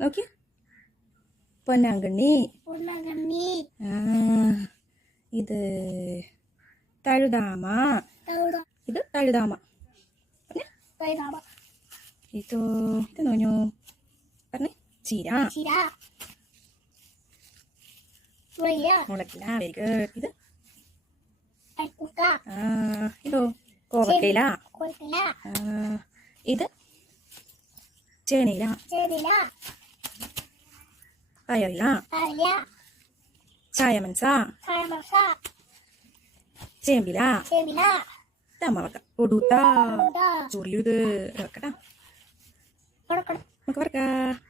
നോക്കി പൊന്നാങ്കണ്ണി. ഇത് തഴുതാമ. ഇത് തഴുതാമ. ഇത് നോഞ്ഞു പറഞ്ഞേ. ചീര. മുളക്കില. Very good. ഇത് ഇതോ കോവക്കയില. ഇത് ചേനയില. പയറില. ചായമൻസ. ചേമ്പില. മുളക്ക കൊടുത്ത ചൊറിയത് വെക്കട്ടാ. നമുക്ക് വറക്കാം.